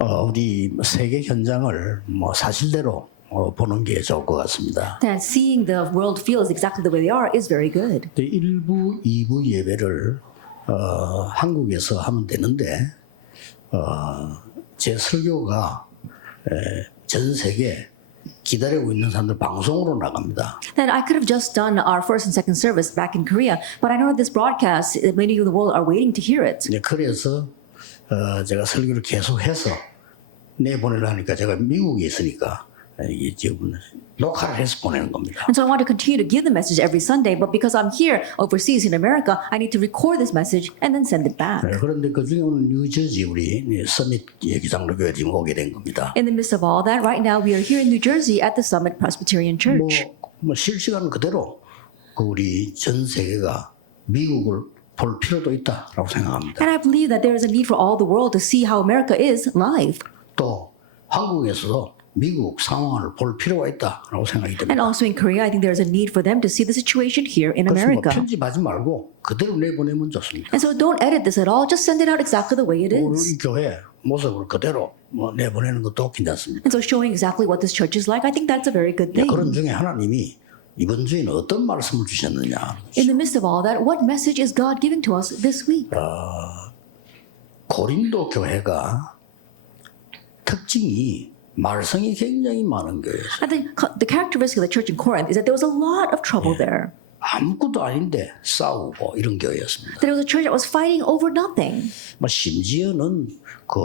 우리 세계 현장을 뭐 사실대로 보는 게 좋을 것 같습니다. That seeing the world feels exactly the way they are is very good. 1부, 2부 예배를 한국에서 하면 되는데 제 설교가 전 세계 기다리고 있는 사람들 방송으로 나갑니다. That I could have just done our first and second service back in Korea, but I know that this broadcast, many of the world are waiting to hear it. 그래서 제가 설교를 계속해서 내보내려니까 제가 미국에 있으니까 이게 지금 녹화를 해서 보내는 겁니다. And so I want to continue to give the message every Sunday, but because I'm here overseas in America, I need to record this message and then send it back. 그런데 그 중에 오늘 뉴저지 우리 서밋 예기장로교회 지금 오게 된 겁니다. In the midst of all that, right now we are here in New Jersey at the Summit Presbyterian Church. 뭐 실시간 그대로 그 우리 전 세계가 미국을 볼 필요도 있다라고 생각합니다. And I believe that there is a need for all the world to see how America is live. 또 한국에서도 미국 상황을 볼 필요가 있다라고 생각이 And 듭니다. also in Korea, I think there is a need for them to see the situation here in 그래서 뭐 America. 편집하지 말고 그대로 내보내면 좋습니다. And so don't edit this at all, just send it out exactly the way it is. 우리 교회 모습을 그대로 뭐 내보내는 것도 괜찮습니다. And so showing exactly what this church is like, I think that's a very good thing. 그런 중에 하나님이 이번 주에는 어떤 말씀을 주셨느냐. In the midst of all that, what message is God giving to us this week? 고린도 교회가 특징이 말썽이 굉장히 많은 교회예요. I think the characteristic of the church in Corinth is that there was a lot of trouble there. 아무것도 아닌데 싸우고 이런 교회였습니다. That it was a church that was fighting over nothing. 뭐 심지어는 그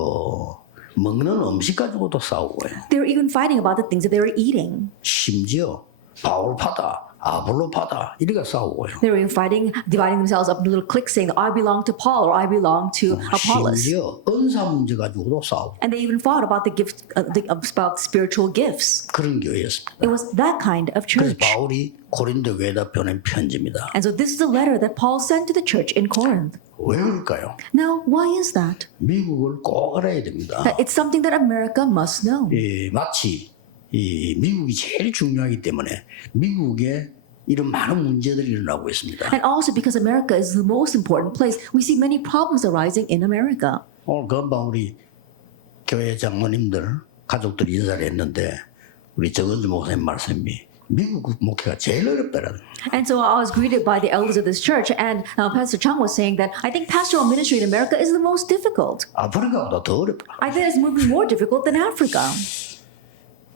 먹는 음식 가지고도 싸우고요. They were even fighting about the things that they were eating. 심지어 바울파다, 아볼로파다 이리가 싸우고요. They were even fighting, dividing themselves up into little cliques saying, I belong to Paul or I belong to Apollos. 심지어 은사 문제 가지고도 싸우고 And they even fought about the gift, about spiritual gifts. 그런 교회였습니다. It was that kind of 그래서 church. 바울이 고린도 교회에다 보낸 편지입니다. And so this is a letter that Paul sent to the church in Corinth. 왜 그럴까요? Now, why is that? 미국을 꼭 알아야 됩니다. It's something that America must know. 마치 이 미국이 제일 중요하기 때문에 미국에 이런 많은 문제들이 일어나고 있습니다. And also because America is the most important place, we see many problems arising in America. 오늘 금방 우리 교회 장로님들 가족들 인사를 했는데 우리 정은주 목사님 말씀이 미국 목회가 제일 어렵다라는. And so I was greeted by the elders of this church, and Pastor Chung was saying that I think pastoral ministry in America is the most difficult. 아프리카보다 더 어렵다. I think it's moving more difficult than Africa.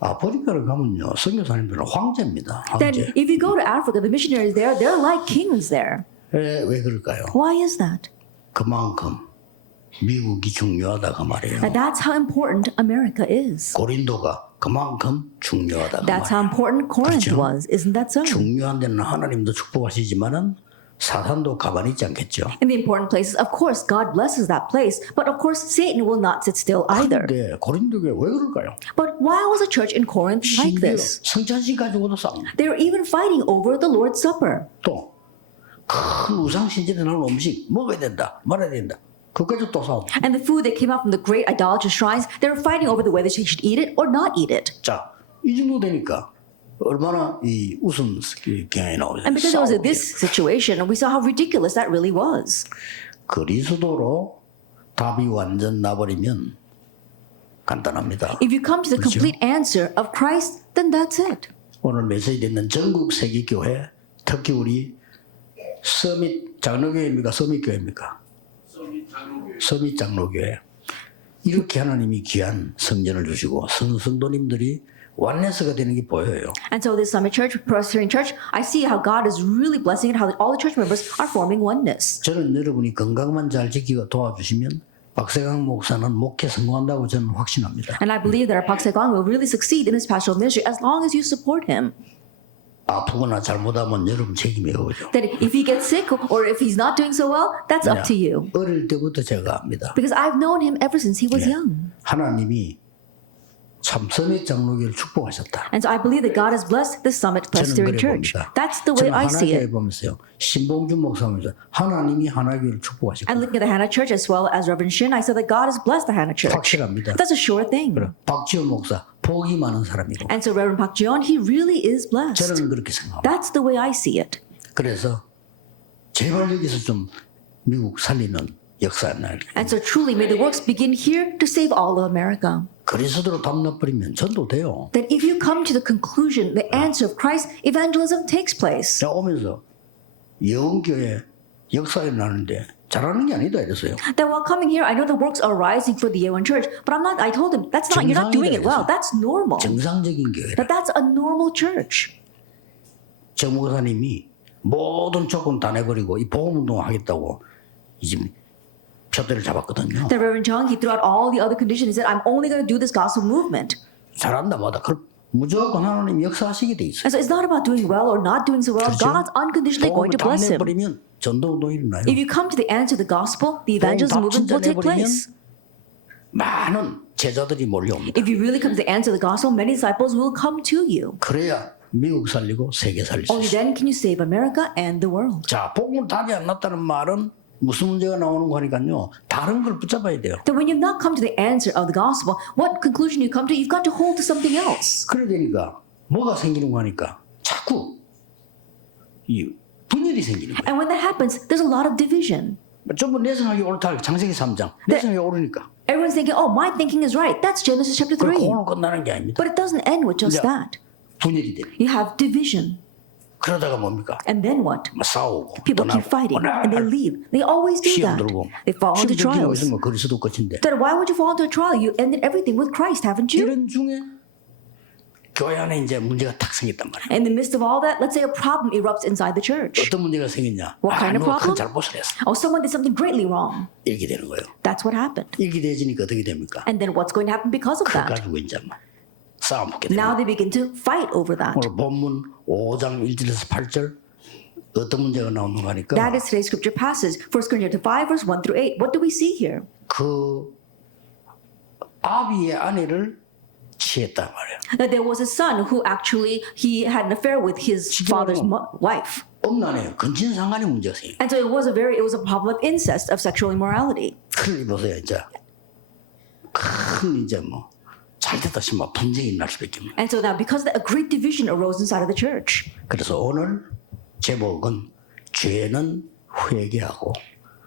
아프리카를 가면요 선교사님들은 황제입니다. Then 황제. if you go to Africa, the missionaries there, they're like kings there. 왜 그럴까요? Why is that? 그만큼 미국이 중요하다 그 말이에요. And that's how important America is. 고린도가 그만큼 중요하다 그 That's how 말이에요. important Corinth 그렇죠? was. Isn't that so? 중요한 데는 하나님도 축복하시지만은 사탄도 가만히 있지 않겠죠. In the important places, of course, God blesses that place, but of course, Satan will not sit still either. 그런데 고린도 교회 왜 그럴까요? But why was the church in Corinth like 심지어 this? 성찬식 가지고도 싸웁니다. They were even fighting over the Lord's Supper. 또 큰 우상 신전에 나오는 음식 먹어야 된다, 말아야 된다. 그까지 또 싸우고. And the food that came out from the great idolatrous shrines, they were fighting over the whether they should eat it or not eat it. 자, 이 정도 되니까 얼마나 이 웃음 경향이 나오죠. And because there was this situation, we saw how ridiculous that really was. 그리스도로 답이 완전 나버리면 간단합니다. If you come to the complete answer of Christ, then that's it. 오늘 메시지 듣는 전국 세계 교회, 특히 우리 서밋 장로교회입니까? 서밋 교회입니까? 서밋 장로교회. 이렇게 하나님이 귀한 성전을 주시고 성도님들이 완내스가 되는 게 보여요. And so this Summit Church, Presbyterian Church, I see how God is really blessing it, how all the church members are forming oneness. 저는 여러분이 건강만 잘 지키고 도와주시면 박세강 목사는 목회 성공한다고 저는 확신합니다. And I believe that our Pak Se-gong will really succeed in his pastoral ministry as long as you support him. 아프거나 잘못하면 여러분 책임이에요. 그죠? That if he gets sick or if he's not doing so well, that's up to you. 어릴 때부터 제가 압니다. Because I've known him ever since he was young. 하나님이 참 서밋 장로교를 축복하셨다. And so I believe that God has blessed the Summit 저는 Presbyterian 그래 Church. 봅니다. That's the way 저는 I see 하나교회 it. 보면서요. 신봉준 목사님께서 하나님이 하나교회를 축복하셨다. And looking at the Hannah Church as well as Reverend Shin, I said that God has blessed the Hannah Church. 확실합니다. That's a sure thing. 박지원 목사 복이 많은 사람이고 And so Reverend Park Ji-won, he really is blessed. 저는 그렇게 생각합니다. That's the way I see it. 그래서 제발 여기서 좀 미국 살리는 역사했나. And so truly, may the works begin here to save all of America. 그리스도로 담나버리면 전도돼요. That if you come to the conclusion, the answer of Christ, evangelism takes place. 제가 오면서 영교회 역사에 나는데 잘하는 게 아니다 이랬어요. That while coming here, I know the works are rising for the Yeowon Church, but I told him, you're not doing it well. That's normal. 정상적인 교회라. That that's a normal church. 정 목사님이 모든 조건 다 내버리고 이 복음운동 하겠다고 이제 표대를 잡았거든요. The Reverend Chung, he threw out all the other conditions. He said, I'm only going to do this gospel movement. 잘한다 뭐다. 그 무조건 하나님 역사하시게 돼 있어요. And so it's not about doing well or not doing so well. 그렇죠? God's unconditionally going 복음을 to 다 bless him. 내버리면 전도운동이 일어나요. If you come to the answer of the gospel, the evangelism movement will take place. 많은 제자들이 몰려옵니다. If you really come to the answer of the gospel, many disciples will come to you. 그래야 미국 살리고 세계 살릴 수 Only 있어요. then can you save America and the world. 자, 복음을 답이 안 났다는 말은 무슨 문제가 나오는 거니까요. 다른 걸 붙잡아야 돼요. That when you've not come to the answer of the gospel, what conclusion you come to, you've got to hold to something else. 그래 되니까 뭐가 생기는 거니까 자꾸 이 분열이 생기는 거예요. And when that happens, there's a lot of division. 전부 내 생각이 옳다. 창세기 3장. 내 생각이 옳으니까. Everyone's thinking, oh, my thinking is right. That's Genesis chapter 3. 그걸로 끝나는 게 아닙니다. But it doesn't end with just Yeah. that. 분열이 돼요. You have division. 그러다가 뭡니까? And then what? 뭐 싸우고 People keep fighting and they leave. They always do 시험 that. 들고 They fall into 시험 들기로 trials. 있으면 그리스도 끝인데 Then why would you fall into a trial? You ended everything with Christ, haven't you? 이런 중에 교회 안에 이제 문제가 탁 생겼단 말이에요. In the midst of all that, let's say a problem erupts inside the church. 어떤 문제가 생겼냐? What kind of 누가 큰 problem? 잘못을 했어. Oh, someone did something greatly wrong. 이렇게 되는 거예요. That's what happened. 이렇게 되지니까 어떻게 됩니까? And then what's going to happen because of 그걸 that? 가지고 이제 싸움 붙게 Now 됩니다. they begin to fight over that. 오늘 본문 5장 1절에서 8절 어떤 문제가 나오는 거니까 That is today's scripture passage. 1 Corinthians 5, verse 1 through 8. What do we see here? 그 아비의 아내를 취했단 말이에요. That there was a son who actually, he had an affair with his father's wife. 엄난해요. 근친상간의 문제가 생겨요. And so it was a problem of incest, of sexual immorality. 큰일 보세요 이제 큰 이제 뭐 잘됐다 싶으면 분쟁이 날 수밖에 없는. And so now, because of that, a great division arose inside of the church. 그래서 오늘 제목은 죄는 회개하고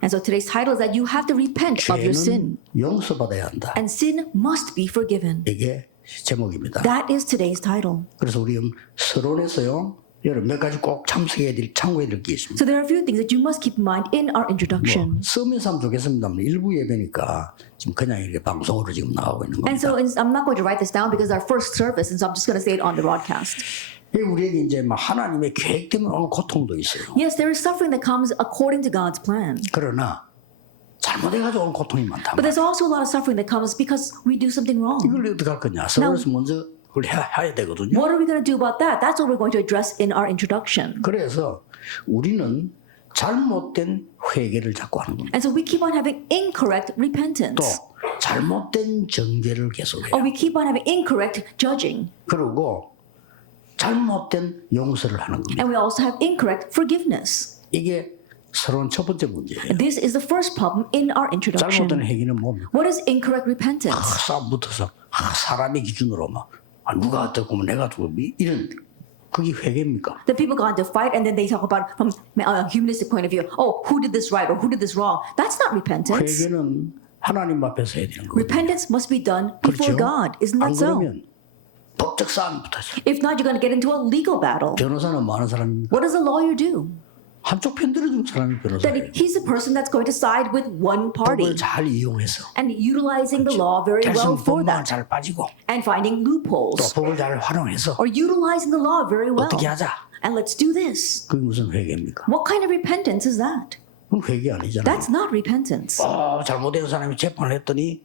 And so today's title is that you have to repent of your sin. 죄는 용서받아야 한다. And sin must be forgiven. 이게 제목입니다. That is today's title. 그래서 우리 서론에서요. 여러분 몇 가지 꼭 참고해야 될 게 있습니다. So there are a few things that you must keep in mind in our introduction. 쓰면서 하면 좋겠습니다만 일부 예배니까 지금 그냥 이렇게 방송으로 지금 나오고 있는 And so 겁니다. I'm not going to write this down because our first service, and so I'm just going to say it on the broadcast. 우리에게 이제 막 하나님의 계획 때문에 오는 고통도 있어요. Yes, there is suffering that comes according to God's plan. 그러나 잘못해가지고 오는 고통이 많다. But there's also a lot of suffering that comes because we do something wrong. 이걸 어떻게 할 거냐? 서론에서 먼저 그걸 해야 되거든요. What are we going to do about that? That's what we're going to address in our introduction. 그래서 우리는 잘못된 회개를 자꾸 하는 겁니다. And so we keep on having incorrect 또 repentance. 잘못된 정죄를 계속해요. Or we keep on having incorrect judging. 그리고 잘못된 용서를 하는 겁니다. And we also have incorrect forgiveness. 이게 서론 첫 번째 문제예요. This is the first problem in our introduction. 잘못된 회개는 뭡니까? What is incorrect repentance? 싸움 붙어서 사람의 기준으로 막 누가 어떻고 내가 어떻고 이런 그게 회개입니까? The people go on to fight and then they talk about from a humanistic point of view. Oh, who did this right or who did this wrong? That's not repentance. 회개는 하나님 앞에서 해야 되는 거예요. Repentance must be done before 그렇죠? God. Isn't 안 that so? 그러면 법적 싸움 붙어서 If not, you're going to get into a legal battle. 변호사는 뭐 하는 사람입니까? What does a lawyer do? 한쪽 편 들어주는 사람이 변호사예요. That he's the person that's going to side with one party 법을 잘 이용해서 and utilizing the law very well for 법만 that 잘 빠지고 and finding 또 loopholes 법을 잘 활용해서 or utilizing the law very well. 어떻게 하자. And let's do this. 그게 무슨 회개입니까? What kind of repentance is that? 그건 회개 아니잖아요. That's not repentance. 잘못된 사람이 재판을 했더니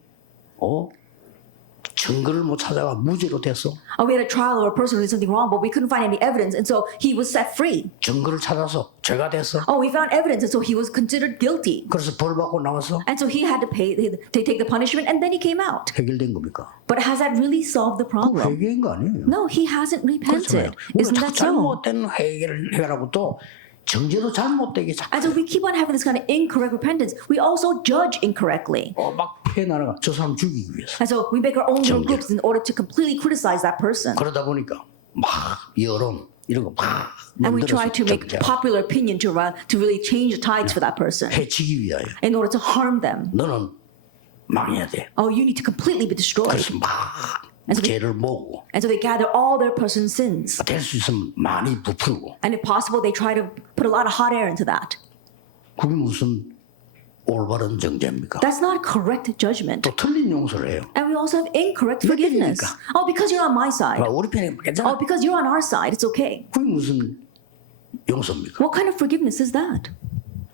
증거를 못 찾아가 무죄로 됐어. We had a trial of a person who did something wrong, but we couldn't find any evidence, and so he was set free. 증거를 찾아서 죄가 됐어. We found evidence, and so he was considered guilty. 그래서 벌 받고 나왔어. And so he had to take the punishment, and then he came out. 해결된 겁니까? But has that really solved the 그 problem? 회개인 거 아니에요. No, he hasn't 그렇잖아요. repented. 우리가 Isn't 자꾸 that so? 잘못된 회개를 해라고 또 정죄도 잘못되게 자꾸 And so we keep on having this kind of incorrect repentance. We also judge incorrectly. 막 패나가 저 사람 죽이기 위해서. And so we make our own little 정죄. groups in order to completely criticize that person. 그러다 보니까 막 여론 이런 거막 And we try 만들어서 to make popular opinion to really change the tides for that person 해치기 위하여 in order to harm them. 너는 망해야 돼. Oh, you need to completely be destroyed. 그래서 막 죄를 모으고 And so they gather all their person's sins. 될 수 있으면 많이 부풀고 And if possible, they try to put a lot of hot air into that. 그게 무슨 올바른 정죄입니까? That's not correct judgment. 또 틀린 용서를 해요. And we also have incorrect 왜 forgiveness. 때리니까? Oh, because you're on my side. 우리 편에 괜찮아. Oh, because you're on our side, it's okay. 그게 무슨 용서입니까? What kind of forgiveness is that?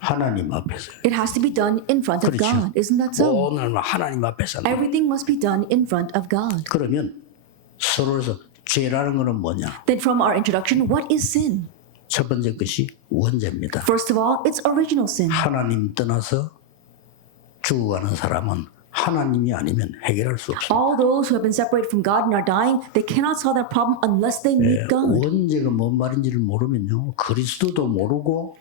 하나님 앞에서. It has to be done in front of 그렇죠. God. Isn't that so? 오늘 하나님 앞에서. Everything must be done in front of God. 그러면 서로에서 죄라는 것은 뭐냐? Then from our introduction, what is sin? 첫 번째 것이 원죄입니다. First of all, it's original sin. 하나님 떠나서 죽어가는 사람은 하나님이 아니면 해결할 수 없습니다. All those who have been separated from God and are dying, they cannot solve that problem unless they meet God. 원죄가 뭔 말인지를 모르면요, 그리스도도 모르고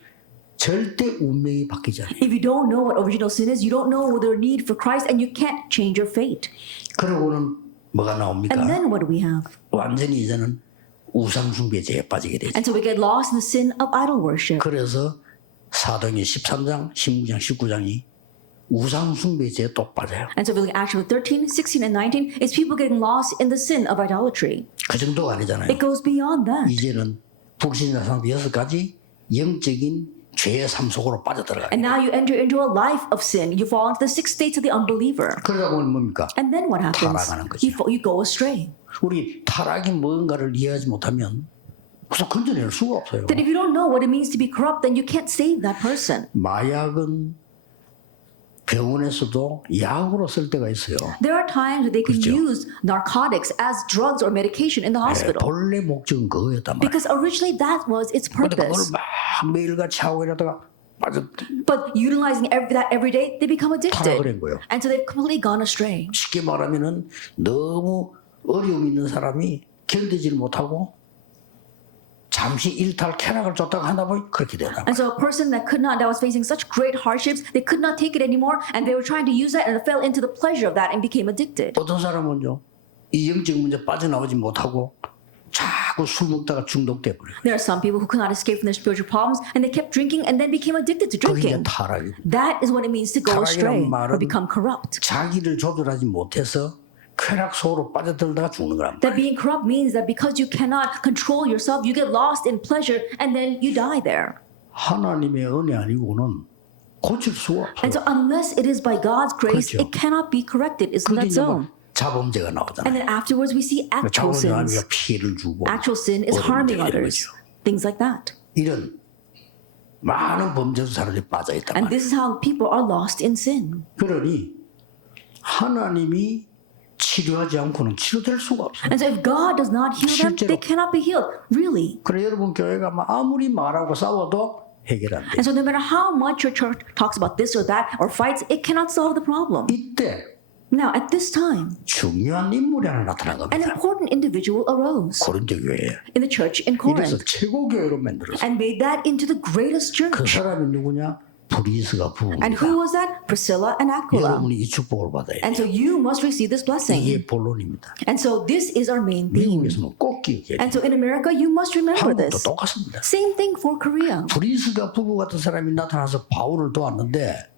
절대 운명이 바뀌지 않아요. If you don't know what original sin is, you don't know their need for Christ, and you can't change your fate. 그러고는 뭐가 나옵니까? And then what do we have? 완전히 이제는 우상숭배죄에 빠지게 되죠. And so we get lost in the sin of idol worship. 그래서 사도행전 13장, 16장, 19장이 우상숭배죄에 또 빠져요. And so if we look at Acts 13, 16, and 19, it's people getting lost in the sin of idolatry. 그 정도가 아니잖아요. It goes beyond that. 이제는 불신자상 6가지 영적인 죄의 삶 속으로 빠져들어가요. And now you enter into a life of sin. You fall into the 6 states of the unbeliever. 그러다 보면 뭡니까? And then what happens? 타락하는 거죠. You go astray. 우리 타락이 뭔가를 이해하지 못하면 그래서 건져낼 수가 없어요. That if you don't know what it means to be corrupt, then you can't save that person. 마약은 병원에서도 약으로 쓸 때가 있어요. There are times where they can 그렇죠. use narcotics as drugs or medication in the hospital. 본래 목적은 그거였단 말이에요. Because originally that was its 근데 그걸 purpose. 막 매일같이 하고 이러다가 빠져 But utilizing that every day, they become 타락을 addicted. 한 거예요. And so they've completely gone astray. 쉽게 말하면은 너무 어려움 있는 사람이 견디질 못하고 잠시 일탈 쾌락을 줬다가 한다 보니 그렇게 되나. And so a person that was facing such great hardships, they could not take it anymore, and they were trying to use that and fell into the pleasure of that and became addicted. 어떤 사람은요 이 영적 문제 빠져나오지 못하고 자꾸 술 먹다가 중독돼 버려요. There are some people who could not escape from their spiritual problems, and they kept drinking and then became addicted to 그게 이제 drinking. 타락이에요. That is what it means to go astray 타락이란 or 말은 become corrupt. 자기를 조절하지 못해서 쾌락 속으로 빠져들다가 죽는 거란 That 말이에요. being corrupt means that because you cannot control yourself, you get lost in pleasure and then you die there. 하나님의 은혜 아니고는 고칠 수가 And 없어요. so unless it is by God's grace, 그렇죠. it cannot be corrected. Isn't 그게 that 이제 뭐 so? 자범죄가 And 나오잖아요. then afterwards we see actual 자범죄가 sins. 피해를 주고 Actual sin is 어려운 harming 죄가 이런 others. 거죠. Things like that. 이런 많은 범죄 사람들이 빠져 있단 And 말이에요. this is how people are lost in sin. 그러니 하나님이 치료하지 않고는 치료될 수가 없어요. And so if God does not heal them, 실제로. they cannot be healed. Really. 그래 여러분 교회가 아무리 말하고 싸워도 해결 안 돼. And so no matter how much your church talks about this or that or fights, it cannot solve the problem. 이때 Now, at this time, 중요한 인물이 하나 나타난 an 겁니다. important individual arose 고린도 교회에. in the church in 이래서 Corinth 최고 교회로 만들었어요. and made that into the greatest 그 church. 사람이 누구냐? 브리스가 And 부부입니다. who was that? Priscilla and Aquila. 여러분이 이 축복을 받아야 And 돼요. so you must receive this blessing. 이게 본론입니다. And so this is our main theme. 미국에서는 꼭 기억해야 돼요. And so in America, you must remember 한국도 this. 똑같습니다. Same thing for Korea. 브리스가 부부 같은 사람이 나타나서 바울을 도왔는데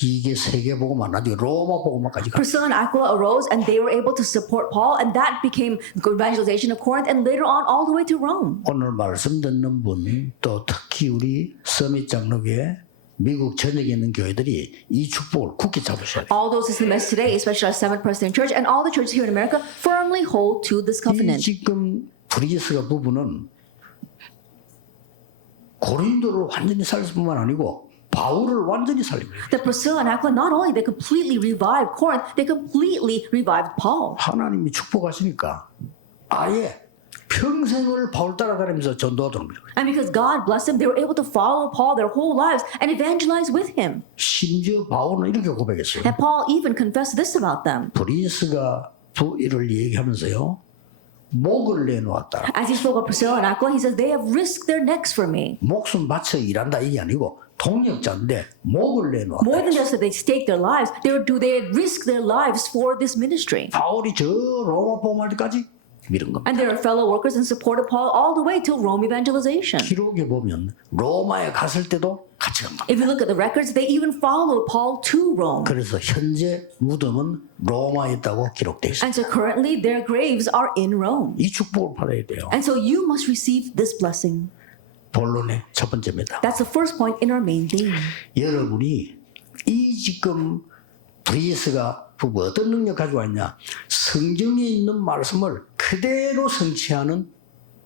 이게 세계복음만 아니고 로마 복음만까지 가. Priscilla and Aquila arose and they were able to support Paul, and that became the evangelization of Corinth, and later on all the way to Rome. 오늘 말씀 듣는 분 또 특히 우리 서밋 장로교회 미국 전역에 있는 교회들이 이 축복을 굳게 잡으셔야 돼요. All those listening to the message today, especially our 7th Presbyterian Church and all the churches here in America, firmly hold to this 이 covenant. 지금 브리스가 부부는 고린도를 완전히 살릴 뿐만 아니고 바울을 완전히 살리고 있어요. That Priscilla and Aquila, not only they completely revived Corinth, they completely revived Paul. 하나님이 축복하시니까 아예 평생을 바울 따라다니면서 전도하도록 합니다. And because God blessed them, they were able to follow Paul their whole lives and evangelize with him. 심지어 바울은 이렇게 고백했어요. And Paul even confessed this about them. 브리스가 부이를 얘기하면서요. 목을 내놓았다. As he spoke of Priscilla and Aquila, he says, they have risked their necks for me. 목숨 바쳐 일한다 이게 아니고 동역자인데 목을 내놓았다. More than just that they staked their lives, they had risked their lives for this ministry. 바울이 저 로마 복음할 때까지 밀은 겁니다. And they were fellow workers and supported Paul all the way till Rome evangelization. 기록에 보면 로마에 갔을 때도 같이 간 겁니다. If you look at the records, they even followed Paul to Rome. 그래서 현재 무덤은 로마에 있다고 기록되어 있습니다. And so currently their graves are in Rome. 이 축복을 받아야 돼요. And so you must receive this blessing. 본론의 첫 번째입니다. That's the first point in our main theme. 여러분이 이 지금 브리스가 부부 어떤 능력 가지고 왔냐? 성경에 있는 말씀을 그대로 성취하는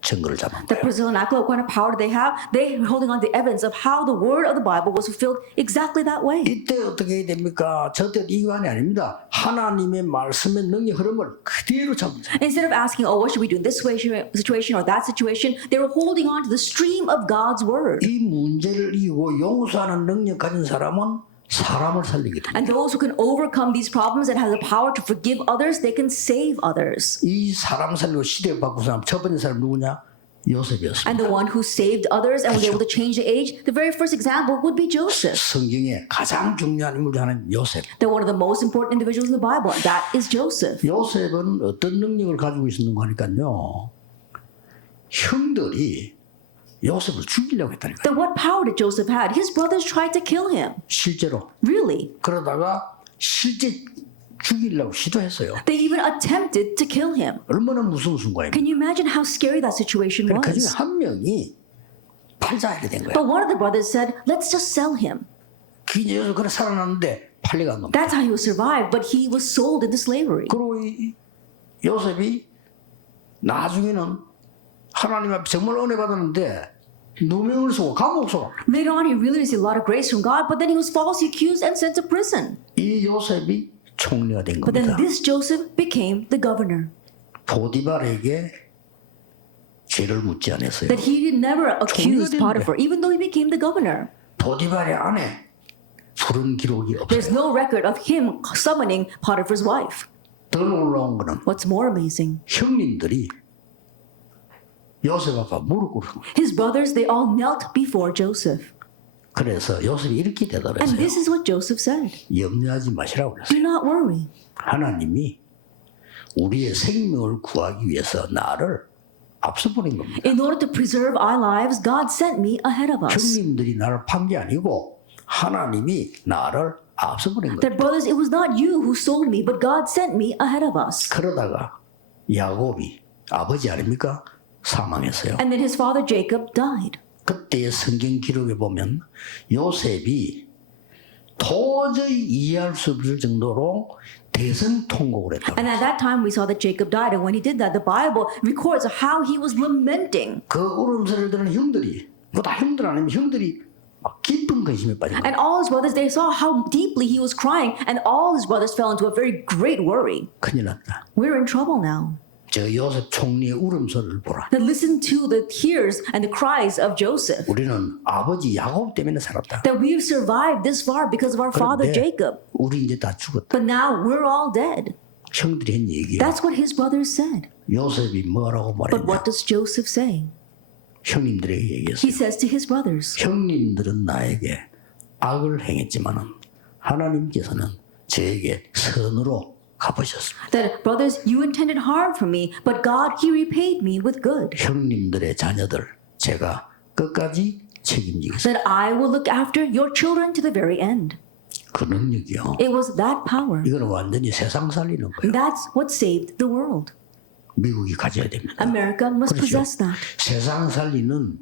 증거를 잡은 The 거예요. Priscilla and Aquila, what kind of power do they have? They're holding on to the evidence of how the word of the Bible was fulfilled exactly that way. 이때 어떻게 해야 됩니까? 저때 이관이 아닙니다. 하나님의 말씀의 능력 흐름을 그대로 잡은 거예요. Instead of asking, oh, what should we do in this situation or that situation, they were holding on to the stream of God's word. 이 문제를 이기고 용서하는 능력 가진 사람은 사람을 살리게 됩니다. And those who can overcome these problems and have the power to forgive others, they can save others. 이 사람 살리고 시대 바꾼 사람 첫 번째 사람 누구냐? 요셉이었습니다. And the one who saved others and was able to change the age, the very first example would be Joseph. 성경에 가장 중요한 인물 중 하나는 요셉. They're one of the most important individuals in the Bible, and that is Joseph. 요셉은 어떤 능력을 가지고 있었는가 하니까요. 형들이 요셉을 죽이려고 했다니까요. Then what power did Joseph have? His brothers tried to kill him. 실제로. Really? 그러다가 실제 죽이려고 시도했어요. They even attempted to kill him. 얼마나 무서운 순간입니까? Can you imagine how scary that situation 그 중에 was? 한 명이 팔자 이렇게 된 거예요. But one of the brothers said, let's just sell him. 그게 요셉 그래 살아났는데 팔려간 겁니다. That's how he was survived, but he was sold into slavery. 그리고 이 요셉이 나중에는 하나님 앞에 정말 은혜 받았는데 누명을 쓰고 감옥 쏘고 Later on, he really received a lot of grace from God, but then he was falsely accused and sent to prison. 이 요셉이 총리가 된 But then 겁니다. this Joseph became the governor. 보디발에게 죄를 묻지 않았어요. That he did never accuse 됐는데. Potiphar, even though he became the governor. 보디발의 아내 부른 기록이 There's 없어요. no record of him summoning Potiphar's wife. 더 놀라운 거는 What's more amazing, 형님들이 요셉 앞에 무릎 꿇은 거예요. his brothers, they all knelt before Joseph. 그래서 요셉이 이렇게 And 대답했어요. this is what Joseph said. 염려하지 마시라고 그랬어요. Do not worry. 하나님이 우리의 생명을 구하기 위해서 나를 앞서 보낸 겁니다. In order to preserve our lives, God sent me ahead of us. 형님들이 나를 판 게 아니고 하나님이 나를 앞서 보낸 거예요. That brothers, it was not you who sold me, but God sent me ahead of us. 그러다가 야곱이 아버지 아닙니까? 사망했어요. And then his father Jacob died. 그때의 성경 기록에 보면 요셉이 도저히 이해할 수 없을 정도로 대성통곡을 했다고. And at that time we saw that Jacob died. And when he did that, the Bible records how he was lamenting. 그 울음소리를 들은 형들이, 그거 다 형들 아니면 형들이 막 깊은 근심에 빠진 거예요. And all his brothers, they saw how deeply he was crying. And all his brothers fell into a very great worry. 큰일 났다. We're in trouble now. 저 요셉 총리의 울음소리를 보라. Then listen to the tears and the cries of Joseph. 우리는 아버지 야곱 때문에 살았다. That we've survived this far because of our father 그런데 Jacob. 우리 이제 다 죽었다. But now we're all dead. 형들이 한 얘기야. That's what his brothers said. 요셉이 뭐라고 But 말했냐? what does Joseph say? 형님들에게 얘기했어요. He says to his brothers, 형님들은 나에게 악을 행했지만은 하나님께서는 저에게 선으로 갚으셨습니다. that brothers, you intended harm for me, but God, He repaid me with good. 형님들의 자녀들 제가 끝까지 책임지겠습니다. That I will look after your children to the very end. 그 능력이요. It was that power. 이거는 완전히 세상 살리는 거예요. That's what saved the world. 미국이 가져야 됩니다. America must 그렇죠. possess that. 세상 살리는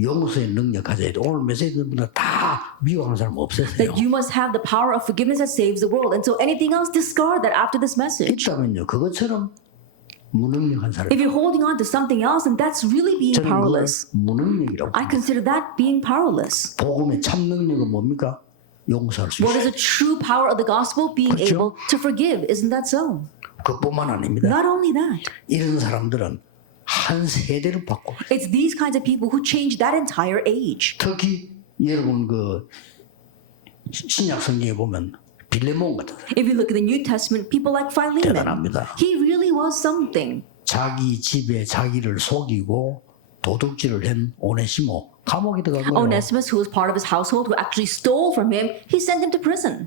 용서의 능력 가져야 돼. 오늘 메시지 듣는 분들 다 미워하는 사람 없으세요. That you must have the power of forgiveness that saves the world. And so anything else, discard that after this message. 있다면요. 그것처럼 무능력한 사람. If you're holding on to something else, then that's really being 저는 그걸 powerless. 무능력이라고. I consider that being powerless. 복음의 참 능력은 뭡니까? 용서할 수 What is 있어요. the true power of the gospel? Being 그렇죠. able to forgive. Isn't that so? 그뿐만 아닙니다. Not only that. 이런 사람들은 한 세대를 바꿔. It's these kinds of people who change that entire age. 특히 여러분 그 신약 성경에 보면 빌레몬 같은 사람 If you look at the New Testament, people like Philemon, 대단합니다. he really was something. 자기 집에 자기를 속이고 도둑질을 한 오네시모 감옥에 들어간 거예요. Onesimus, who was part of his household, who actually stole from him, he sent him to prison.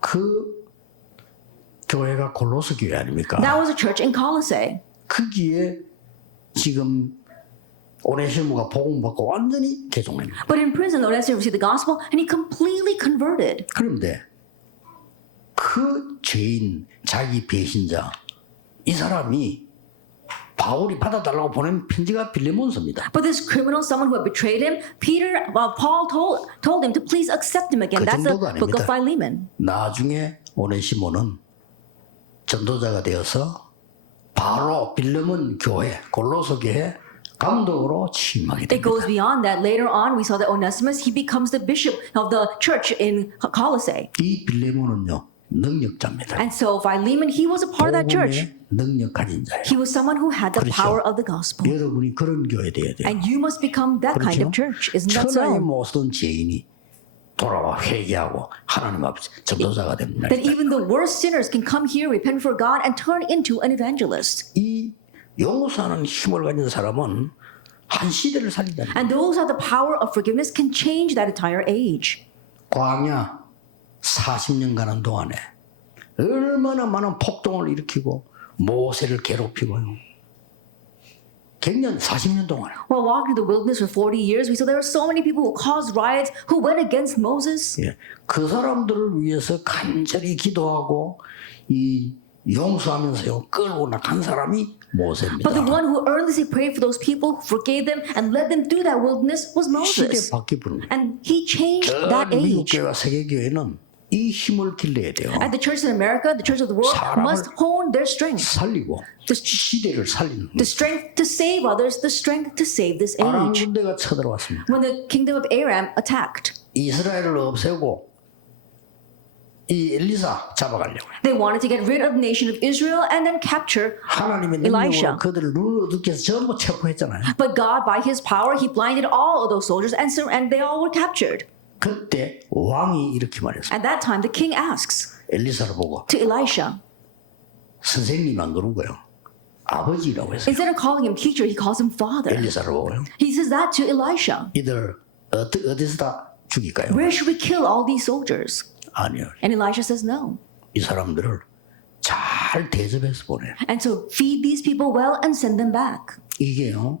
그 교회가 골로새 교회 아닙니까? That was a church in Colossae. 거기에 지금 오네시모가 복음 받고 완전히 개종합니다. But in prison, Onesimus received the gospel and he completely converted. 그런데 그 죄인, 자기 배신자, 이 사람이 바울이 받아달라고 보낸 편지가 빌레몬서입니다. But this criminal, someone who had betrayed him, Paul told him to please accept him again. 그 That's the 정도가 book of 아닙니다. Philemon. 나중에 오네시모는 전도자가 되어서 바로 빌레몬 교회, 골로새 교회 감독으로 취임하게 It 됩니다. goes beyond that. Later on, we saw that Onesimus, he becomes the bishop of the church in Colossae. 이 빌레몬은요 능력자입니다. And so Philemon, he was a part of that church. 복음의 능력 가진 자예요. He was someone who had the 그렇죠. power of the gospel. 여러분이 그런 교회 돼야 돼요. And you must become that kind 그렇죠? of church. Isn't that 천하의 so? 모든 죄인이 돌아와 회개하고 하나님 앞에 전도자가 됩니다. That even the worst sinners can come here, repent for God, and turn into an evangelist. 이 용서하는 힘을 가진 사람은 한 시대를 살린다. And those who have the power of forgiveness can change that entire age. 광야 40년 가는 동안에 얼마나 많은 폭동을 일으키고 모세를 괴롭히고요. 갱년 40년 동안에 While walking through the wilderness for 40 years, we saw there were so many people who caused riots, who went against Moses. 예, 그 사람들을 위해서 간절히 기도하고 이 용서하면서요 끌고 나간 사람이 모세입니다. But the one who earnestly prayed for those people, who forgave them, and led them through that wilderness was 시대 Moses. 바뀌 부릅니다. And he changed that 전 미국 age. 교회와 세계 교회는 이 힘을 길러야 돼요. At the church in America, the church of the world 사람을 must hone their strength. 살리고 시대를 살리는 The strength to save others, the strength to save this 아람 age. 군대가 쳐들어왔습니다. When the kingdom of Aram attacked, 이스라엘을 없애고 이 엘리사 잡아가려고 해요. they wanted to get rid of the nation of Israel and then capture 하나님의 Elisha. 능력으로 그들을 눈을 어둡게 해서 전부 체포했잖아요. But God, by his power, he blinded all of those soldiers and they all were captured. 그때 왕이 이렇게 말했어요. At that time, the king asks 엘리사를 보고 to Elisha, 선생님 안 그러고요. 아버지라고 했어요. instead of calling him teacher, he calls him father. 엘리사를 보고요. He says that to Elisha. 이들 어디서 다 죽일까요? Where should we kill all these soldiers? 아니요. And Elisha says no. 이 사람들을 잘 대접해서 보내요. And so feed these people well and send them back. 이게요.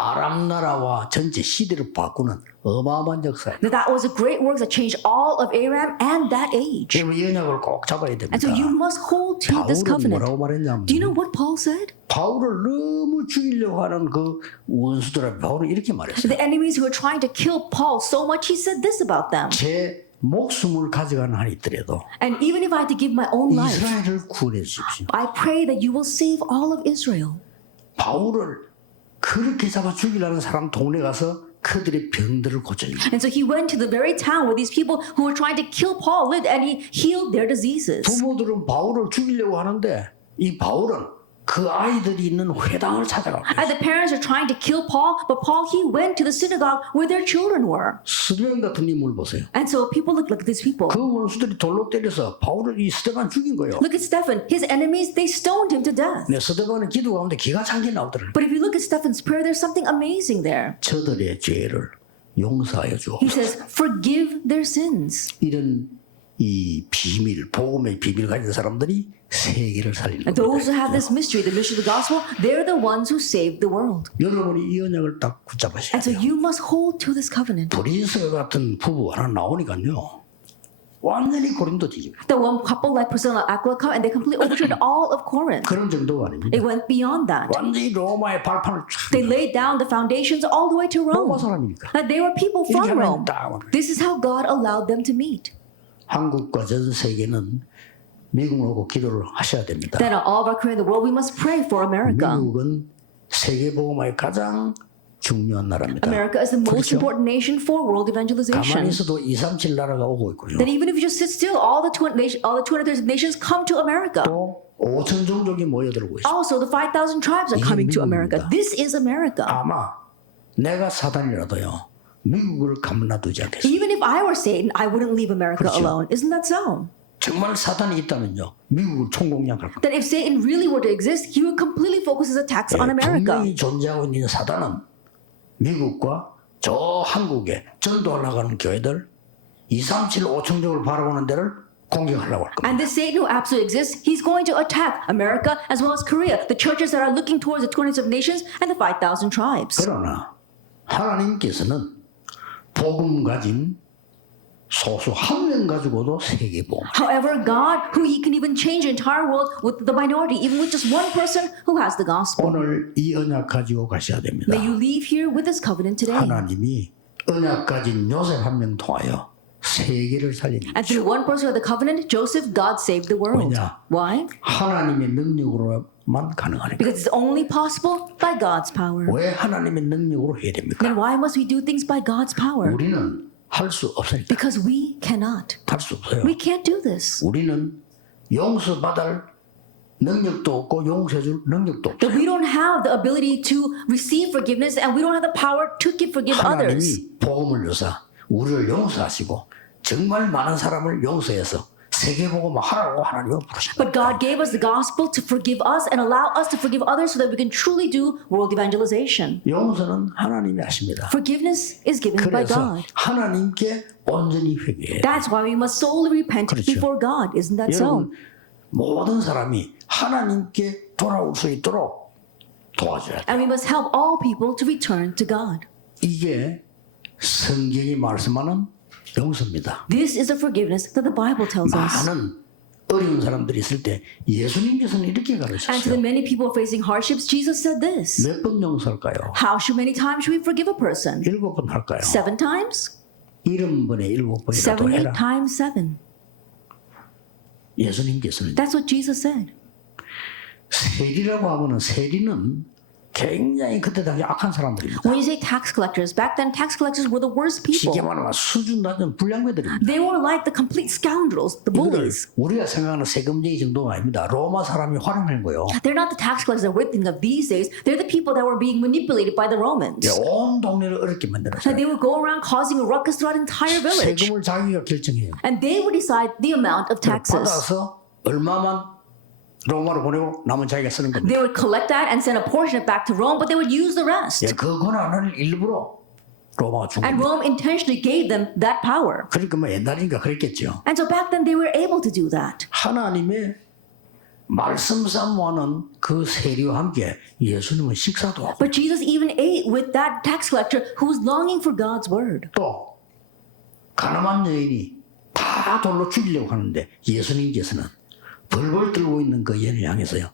아람 나라와 전체 시대를 바꾸는 어마어마한 역사예요. That was a great work that changed all of Aram and that age. 여러분 이 언약을 꼭 잡아야 됩니다. And so you must hold to this 바울은 covenant. 뭐라고 말했냐면 Do you know what Paul said? 바울을 너무 죽이려고 하는 그 원수들한테 바울은 이렇게 말했어요. The enemies who were trying to kill Paul so much, he said this about them. 제 목숨을 가져가는 한이 있더라도 And even if I had to give my own life, 이스라엘을 구원해 주십시오. I pray that you will save all of Israel. 바울을 그렇게 잡아 죽이려는 사람 동네 가서 그들의 병들을 고쳐줍니다. And so he went to the very town where these people who were trying to kill Paul lived, and he healed their diseases. 부모들은 바울을 죽이려고 하는데 이 바울은 그 아이들이 있는 회당을 찾아갑니다. And the parents are trying to kill Paul, but Paul, he went to the synagogue where their children were. 스데반 같은 인물 보세요. And so people look like these people. 그 원수들이 돌로 때려서 바울을 이 스데반 죽인 거예요. Look at Stephen. His enemies, they stoned him to death. 네, 스데반의 기도 가운데 기가 찬게 나오더라고요. But if you look at Stephen's prayer, there's something amazing there. 저들의 죄를 용서하여 주옵소서. He says, forgive their sins. 이런 이 비밀, 복음의 비밀 가진 사람들이 세계를 살리는 And those who 겁니다. have this mystery, the mystery of the gospel, they're the ones who saved the world. 여러분이 이 언약을 딱 붙잡으셔야 And so 돼요. you must hold to this covenant. 브리스 같은 부부 하나 나오니까요. 완전히 고린도 뒤집어. The one couple like Priscilla and Aquila come and they completely overturned all of Corinth. 그런 정도가 아닙니다. It went beyond that. 완전히 로마의 발판을 They 쫙. laid down the foundations all the way to 로마 Rome. 사람이니까. That they were people 이렇게 from 하면 Rome. 딱. This is how God allowed them to meet. 한국과 전 세계는 미국하고 기도를 하셔야 됩니다. That all of our career in the world, we must pray for America. 미국은 세계 복음화의 가장 중요한 나라입니다. America is the most 그렇죠? important nation for world 가만히 evangelization. 있어도 2, 3, 7 나라가 오고 있고요. That even if you just sit still, all the 230 nations come to America. 또 5천 종족이 모여들고 있어요. Also, the 5,000 tribes are coming to America. 미국입니다. This is America. 아마 내가 사단이라도요. 미국을 가만놔두지 않겠어요. Even if I were Satan, I wouldn't leave America 그렇죠. alone. Isn't that so? 정말 사단이 있다면요. 미국을 총공략할 겁니다. That if Satan really were to exist, he would completely focus his attacks on America. 분명히 존재하고 있는 사단은 미국과 저 한국에 전도하려고 하는 교회들 2, 3, 7, 5천족을 바라보는 데를 공격하려고 할 겁니다. And this Satan who absolutely exists, he's going to attack America as well as Korea, the churches that are looking towards the 27 nations and the 5,000 tribes. 그러나 하나님께서는 복음 가진 소수 한 명 가지고도 세계 복음. However, God, who he can even change the entire world with the minority, even with just one person who has the gospel. 오늘 이 언약 가지고 가셔야 됩니다. May you leave here with this covenant today. 하나님이 언약 가진 요셉 한 명 통하여 세계를 살립니다. And through one person of the covenant, Joseph, God saved the world. 왜냐? Why? 하나님의 능력으로만 가능하니까. Because it's only possible by God's power. 왜 하나님의 능력으로 해야 됩니까? Then why must we do things by God's power? 우리는 할 수 없으니까. Because we cannot. 할 수 없어요. We can't do this. 우리는 용서받을 능력도 없고 용서해줄 능력도 That 없어요. we don't have the ability to receive forgiveness and we don't have the power to forgive others. 하나님이 복음을 주사 우리를 용서하시고 정말 많은 사람을 용서해서 세계 복음을 하라고 하나님은 부르십니다. But God gave us the gospel to forgive us and allow us to forgive others so that we can truly do world evangelization. 용서는 하나님이 하십니다. Forgiveness is given by 그래서 God. 하나님께 온전히 회개해요. That's why we must solely repent 그렇죠. before God. Isn't that so? 여러분 모든 사람이 하나님께 돌아올 수 있도록 도와줘야 돼요. And we must help all people to return to God. 이게 성경이 말씀하는 용서입니다. This is the forgiveness that the Bible tells us. 많은 어려운 사람들이 있을 때 예수님께서는 이렇게 And to the 가르쳤어요. many people facing hardships, Jesus said this. 몇 번 용서할까요? How many times should we forgive a person? 7번 할까요? 7 times? 70번에 7번이라도 78 해라. times 7. 예수님께서는 That's what Jesus said. 세리라고 하면은 세리는 굉장히 그때 당시 악한 사람들입니다. When you say tax collectors, back then tax collectors were the worst 쉽게 people. 말하면 수준 낮은 불량배들입니다. They were like the complete scoundrels, the 이들을 bullies. 우리가 생각하는 세금쟁이 정도가 아닙니다. 로마 사람이 활용한 거예요. They're not the tax collectors that we're thinking of these days. They're the people that were being manipulated by the Romans. 온 동네를 어렵게 만들었어요. And they would go around causing a ruckus throughout an entire village. 세금을 자기가 결정해요. And they would decide the amount of taxes. 받아서 얼마만 로마로 보내고 남은 자기가 쓰는 겁니다. They would collect that and send a portion of it back to Rome, but they would use the rest. 예, 그 권한을 일부러 로마가 준 And 겁니다. Rome intentionally gave them that power. 그러니까 뭐 옛날이니까 그랬겠죠. And so back then they were able to do that. 하나님의 말씀 사모하는 그 세리와 함께 예수님은 식사도 하고 But Jesus even ate with that tax collector who was longing for God's word. 또 가늠한 여인이 다 돌로 죽이려고 하는데 예수님께서는 벌벌 떨고 있는 그 여인을 향해서요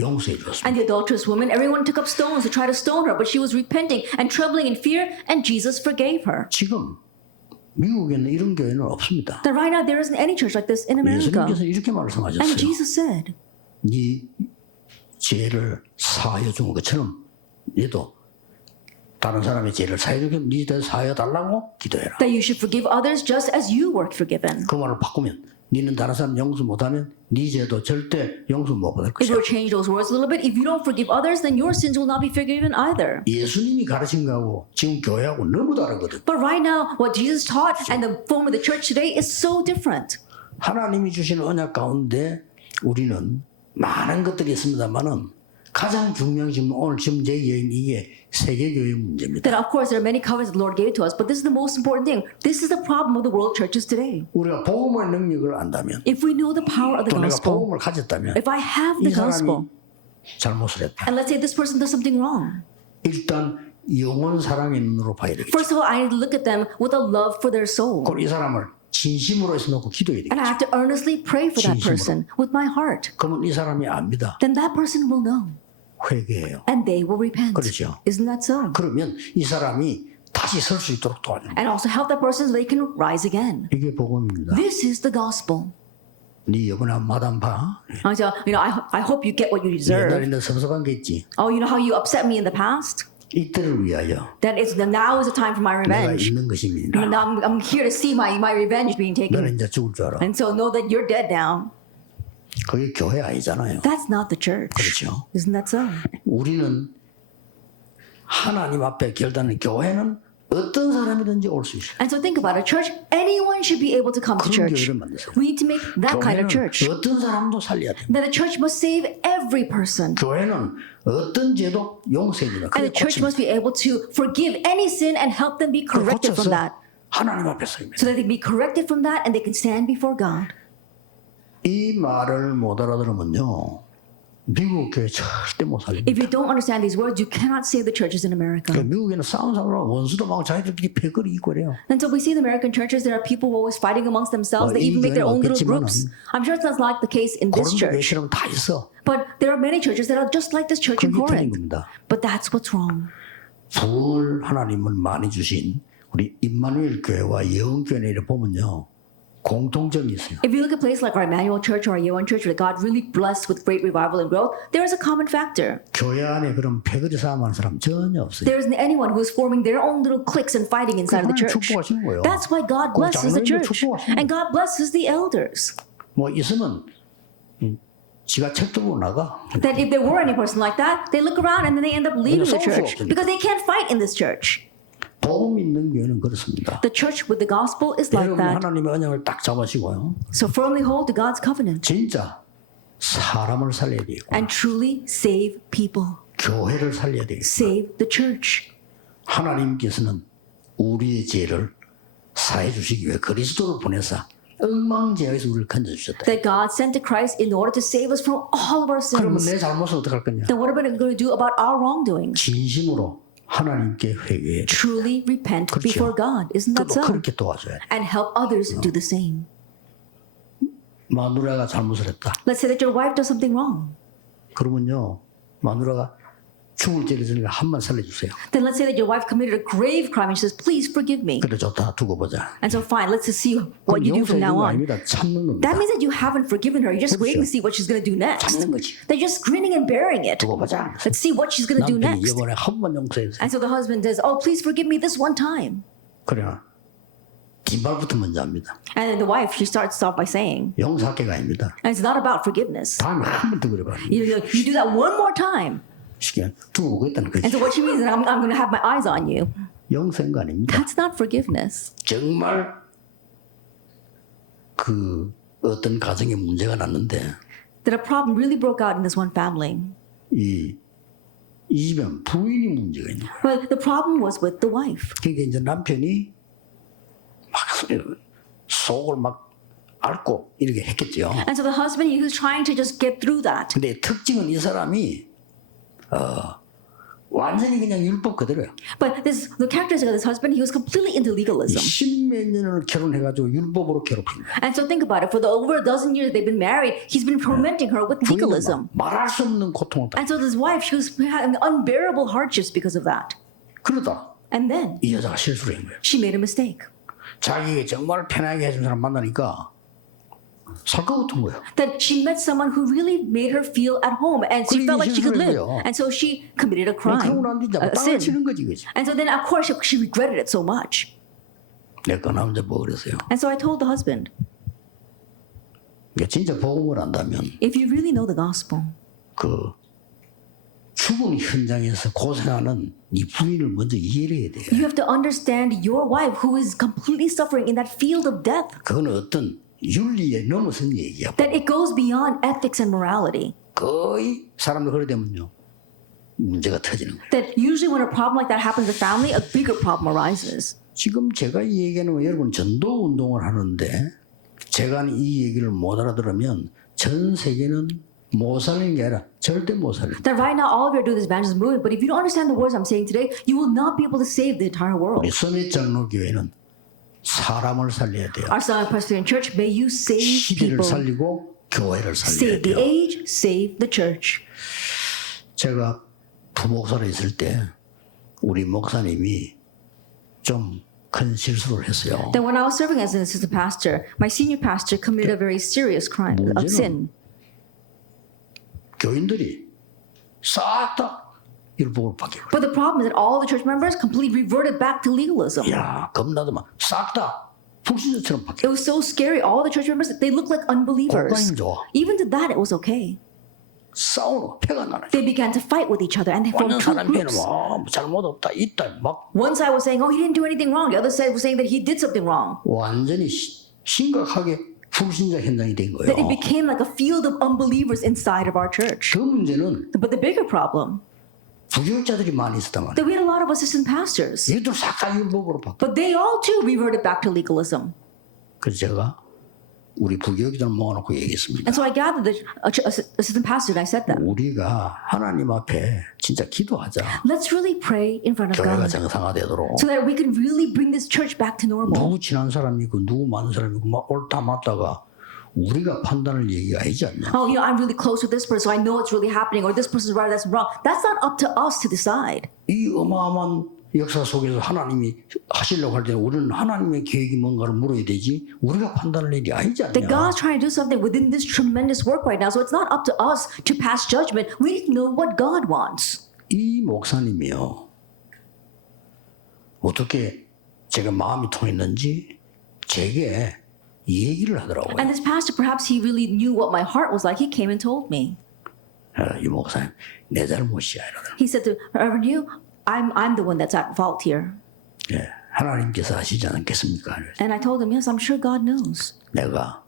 용서해 주었습니다. And the adulterous woman, everyone took up stones to try to stone her, but she was repenting and trembling in fear, and Jesus forgave her. 지금 미국에는 이런 교회는 없습니다. That right now there isn't any church like this in America. 예수님께서 이렇게 And 말씀하셨어요. Jesus said, 네 죄를 사하여 준 것처럼 얘도 다른 사람의 죄를 사하여 주면 네 죄를 사하여 달라고 기도해라. that you should forgive others just as you were forgiven. 그 말을 바꾸면 너는 다른 사람 용서 못하면 네 죄도 절대 용서 못 받을 If 것이야. you were to change those words a little bit, if you don't forgive others, then your sins will not be forgiven either. 예수님이 가르친 거하고 지금 교회하고 너무 다르거든. But right now, what Jesus taught and the form of the church today is so different. 하나님이 주신 언약 가운데 우리는 많은 것들이 있습니다만은 가장 중요한 지금 오늘 지금 제 여인 이게 세계교회 문제입니다. That of course there are many covenants the Lord gave to us, but this is the most important thing. This is the problem of the world churches today. 우리가 복음의 능력을 안다면 If we know the power of the 또 내가 gospel, 복음을 가졌다면 if I have 이 the gospel, 사람이 잘못을 했다. and let's say this person does something wrong, 일단 영원 사랑의 눈으로 봐야 되겠죠. first of all, I need to look at them with a love for their soul. 그리고 이 사람을 진심으로 해서 놓고 기도해야 And I 되겠죠. have to earnestly pray for that person with my heart. 그러면 이 사람이 압니다. Then that person will know. 회개해요. And they will repent. 그렇죠. Isn't that so? 그러면 이 사람이 다시 설 수 있도록 도와줍니다. And also help that person so they can rise again. 이게 복음입니다. This is the gospel. 네 여보나 마담 봐. So, I hope you get what you deserve. 옛날에 너 섭섭한 게 있지. Oh, you know how you upset me in the past? 이때를 위하여 That is now is the time for my 내가 revenge. 있는 것입니다. Now I'm here to see my revenge being taken. 너는 이제 죽을 줄 알아. And so know that you're dead now. 그게 교회 아니잖아요. That's not the church. 그렇죠. Isn't that so? 우리는 하나님 앞에 결단은 교회는 어떤 사람이든지 올 수 있어요. And so think about it. Church, anyone should be able to come to 그런 church. 교회를 만드세요. We need to make that kind of 교회는 church. 어떤 사람도 살려야 돼요. That the church must save every person. 교회는 어떤 죄도 용서해 주라. And the church must be able to forgive any sin and help them be corrected from 고쳐서 that. 하나님 앞에 서입니다. So that they can be corrected from that and they can stand before God. 이 말을 못 알아들으면요, 미국 교회 절대 못 살립니다. If you don't understand these words, you cannot save the churches in America. 그러니까 미국에는 싸운 사람은 원수도 많고 자기들끼리 패거리 있고 그래요. And so we see in American churches, there are people who are always fighting amongst themselves. They 이 even make their own little 교회는 groups. I'm sure it's not like the case in this 고린도 church. 교회처럼 다 있어. But there are many churches that are just like this church in 그게 틀린 Corinth. 겁니다. But that's what's wrong. 부흥을 하나님은 많이 주신 우리 임마누엘 교회와 예언교회를 보면요, 공통점이 있어요. If you look at places like our Emmanuel Church or our Yeon Church, where God really blessed with great revival and growth, there is a common factor. 교회 안에 그런 패거리 싸움하는 사람 전혀 없어요. There isn't anyone who is forming their own little cliques and fighting inside of the 하나님 church. 축복하시는 거예요. That's why God 그 blesses the 장로님도 church. 축복하시는 And God blesses the elders. 뭐 있으면 지가 책도 보고 나가. That if there were any person like that, they look around and then they end up leaving the 싸울 수가 church 없으니까. because they can't fight in this church. 복음 있는 교회는 그렇습니다. The church with the gospel is like 여러분 that. 하나님의 언약을 딱 잡으시고요. So firmly hold to God's covenant 진짜 사람을 살려야 되고 and truly save people. 교회를 살려야 되고 Save the church. 하나님께서는 우리의 죄를 사해 주시기 위해 그리스도를 보내사 엉망죄에서 우리를 건져주셨다. That God sent to Christ in order to save us from all of our 그러면 sins. 내 잘못을 어떻게 할 거냐? Then what are we going to do about our wrongdoings? 진심으로 하나님께 회개해. Truly repent 그렇죠. before God. Isn't that 또 so? 그렇게 도와줘야 돼. And help others do the same. 마누라가 잘못을 했다. Let's say that your wife does something wrong. 그러면요, 마누라가 죽을 죄를 전에 한 번 살려주세요. Then let's say that your wife committed a grave crime and she says, please forgive me. 그래 좋다, 두고 보자. And so fine, let's just see what you do from now on. 아닙니다. 참는 겁니다. That means that you haven't forgiven her. You're just waiting to see what she's going to do next. 참는 거지. They're just grinning and bearing it. 두고 보자. Let's see what she's going to do 남편이 next. 이번에 한 번 용서해주세요. And so the husband says, oh, please forgive me this one time. 그래, 뒷발부터 먼저 합니다. And then the wife, she starts off by saying, 용서할게가 아닙니다. and it's not about forgiveness. 다음에 한 번 더 그래봐. You do that one more time. 시간 두고 보겠다는 거지. And so what she means is that I'm going to have my eyes on you. 용서인 거 아닙니다. That's not forgiveness. 정말 그 어떤 가정에 문제가 났는데 That a problem really broke out in this one family. 이 집엔 부인이 문제가 있는 거야. But the problem was with the wife. 그러니까 이제 남편이 막 속을 막 앓고 이렇게 했겠죠. And so the husband, he was trying to just get through that. 근데 특징은 이 사람이 완전히 그냥 율법 그대로야. But the characteristic of this husband, he was completely into legalism. 십몇 년을 결혼해가지고 율법으로 괴롭힌 거야. And so think about it. For the over a dozen years they've been married, he's been tormenting her with legalism. 말할 수 없는 고통을 And so this wife, she was having unbearable hardships because of that. 그러다 And then 이 여자가 실수를 한 거야. she made a mistake. 자기에게 정말 편하게 해준 사람 만나니까 살 것 같은 거야. That she met someone who really made her feel at home, and she felt like she could live. 거예요. And so she committed a crime, 그러고 난 뒤에 a 땅을 sin. 치는 거지, 그지? And so then, of course, she regretted it so much. 내가 남자 뭐 그랬어요. And so I told the husband, 그러니까 진짜 복음을 안다면 if you really know the gospel, 그 죽은 현장에서 고생하는 네 부인을 먼저 이해를 해야 돼. you have to understand your wife who is completely suffering in that field of death. 그건 어떤 윤리에 넘어선 얘기야. That it goes beyond ethics and morality. 거의 사람들 그래 되면요 문제가 터지는 거예요. That usually when a problem like that happens in a family, a bigger problem arises. 지금 제가 이 얘기하는 건 여러분 전도 운동을 하는데 제가 이 얘기를 못 알아들으면 전 세계는 못 살리는 게 아니라 절대 못 살려. That right now all of you are doing this evangelism movement, but if you don't understand the words I'm saying today, you will not be able to save the entire world. 우리 서밋 장로교회는 사람을 살려야 돼요. Our Southern Presbyterian Church, may you save 시대를 people. 살리고 교회를 살려야 Save the 돼요. age, save the church. 제가 부목사로 있을 때 우리 목사님이 좀 큰 실수를 했어요. Then when I was serving as an assistant pastor, my senior pastor committed a very serious crime of sin. 교인들이 싹 다 율법으로 바뀌고. But the problem is that all the church members completely reverted back to legalism. 야, 겁나더만 싹 다 불신자처럼 바뀌어. It was so scary. All the church members, they looked like unbelievers. 고가임 좋아. Even to that, it was okay. 싸우고 패가 나네. They began to fight with each other and they formed 완전 two 사람들은 groups. 잘못 없다 있다 막 One side was saying, oh, he didn't do anything wrong. The other side was saying that he did something wrong. 완전히 심각하게 불신자 현장이 된 거예요. That it became like a field of unbelievers inside of our church. 그 문제는 But the bigger problem, 부교육자들이 많이 있었단 말이에요. that we had a lot of assistant pastors. 얘들 싹 다 율법으로 바뀌어. But they all too reverted back to legalism. 그래서 제가 우리 부교육장 모아놓고 얘기했습니다. And so I gathered the assistant pastor and I said that. 우리가 하나님 앞에 진짜 기도하자. Let's really pray in front of 교회가 God 정상화되도록. so that we can really bring this church back to normal. 누구 친한 사람이 있고 누구 많은 사람이 있고 막 옳다 맞다가 우리가 판단할 얘기가 아니지 않냐. Oh, I'm really close with this person, so I know what's really happening, or this person's right, that's wrong. That's not up to us to decide. 이 어마어마한 역사 속에서 하나님이 하시려고 할 때 우리는 하나님의 계획이 뭔가를 물어야 되지 우리가 판단할 일이 아니지 That 않냐. God's trying to do something within this tremendous work right now, so it's not up to us to pass judgment. We need to know what God wants. 이 목사님이요. 어떻게 제가 마음이 통했는지 제게 얘기를 하더라고요. And this pastor, perhaps he really knew what my heart was like. He came and told me. 이 목사님 내 잘못이야 이러더라고요. He said to Reverend you, I'm the one that's at fault here. 예, 하나님께서 하시지 않겠습니까? And I told him, yes, I'm sure God knows. 내가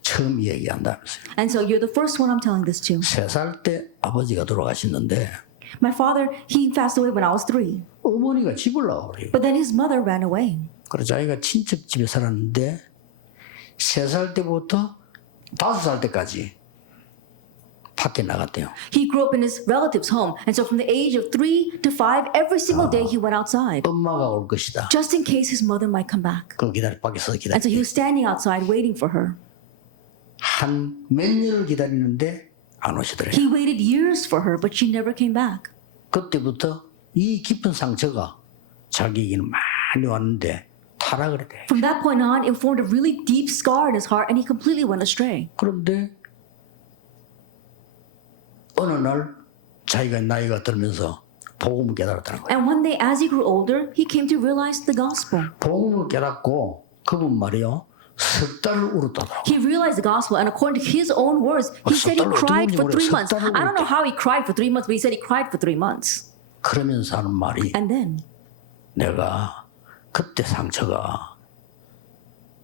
처음 얘기한다면서요. And so you're the first one I'm telling this to. 3살 때 아버지가 돌아가셨는데 My father, he passed away when I was 3. 어머니가 집을 나오래요. But then his mother ran away. 그래서 자기가 친척 집에 살았는데 3살 때부터 5살 때까지 밖에 나갔대요. He grew up in his relative's home. And so from the age of 3 to 5, every single day he went outside. 엄마가 올 것이다. Just in case his mother might come back. 그 밖에서 And so he was standing outside waiting for her. 한 몇 년을 기다리는데 안 오시더래요. He waited years for her, but she never came back. 그때부터 이 깊은 상처가 자기에게는 많이 왔는데 타락을 했대. From that point on, it formed a really deep scar in his heart, and he completely went astray. 그런데 어느 날 자기가 나이가 들면서 복음을 깨달았다는 거예요. And one day, as he grew older, he came to realize the gospel. 복음을 깨닫고 그분 말이요. 석 달을 울었다더라고요. He realized the gospel, and according to his own words, he said he cried for 3 months. I don't know how he cried for 3 months, but he said he cried for 3 months. 그러면서 하는 말이 And then, 내가 그때 상처가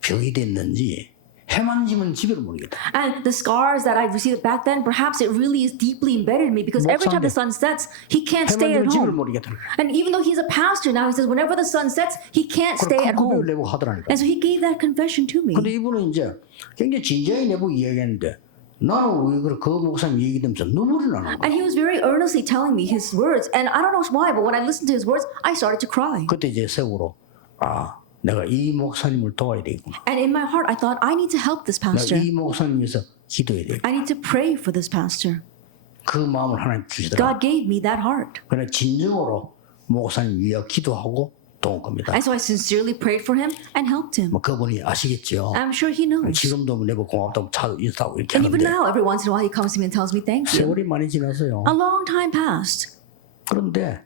병이 됐는지 해만지면 집을 모르겠다. and the scars that I received back then, perhaps it really is deeply embedded in me because every time the sun sets, he can't stay at 해만지면 집을 home. 모르겠다. And even though he's a pastor now, he says whenever the sun sets, he can't stay at 고백을 home. 내고 하더라니까. And so he gave that confession to me. 근데 이분은 이제 굉장히 진지하게 내보고 이야기했는데 나는 왜 그래 그 목사님 얘기되면서 눈물이 나는 거야. And he was very earnestly telling me his words. And I don't know why, but when I listened to his words, I started to cry. 그때 이제 세우로 내가 이 목사님을 도와야 되겠구나. And in my heart, I thought, I need to help this 내가 pastor. 이 목사님 위해서 기도해야 되겠구나. I need to pray for this pastor. 그 마음을 하나님 주시더라고요. God gave me that heart. 그래 진정으로 목사님 위해 기도하고 도운 겁니다. And so I sincerely prayed for him and helped him. 뭐 그분이 아시겠죠. I'm sure he knows. 지금도 내가 고맙다고 차 인사하고 이렇게 And even 하는데 now, every once in a while, he comes to me and tells me thank you. 세월이 많이 지났어요. A long time passed. 그런데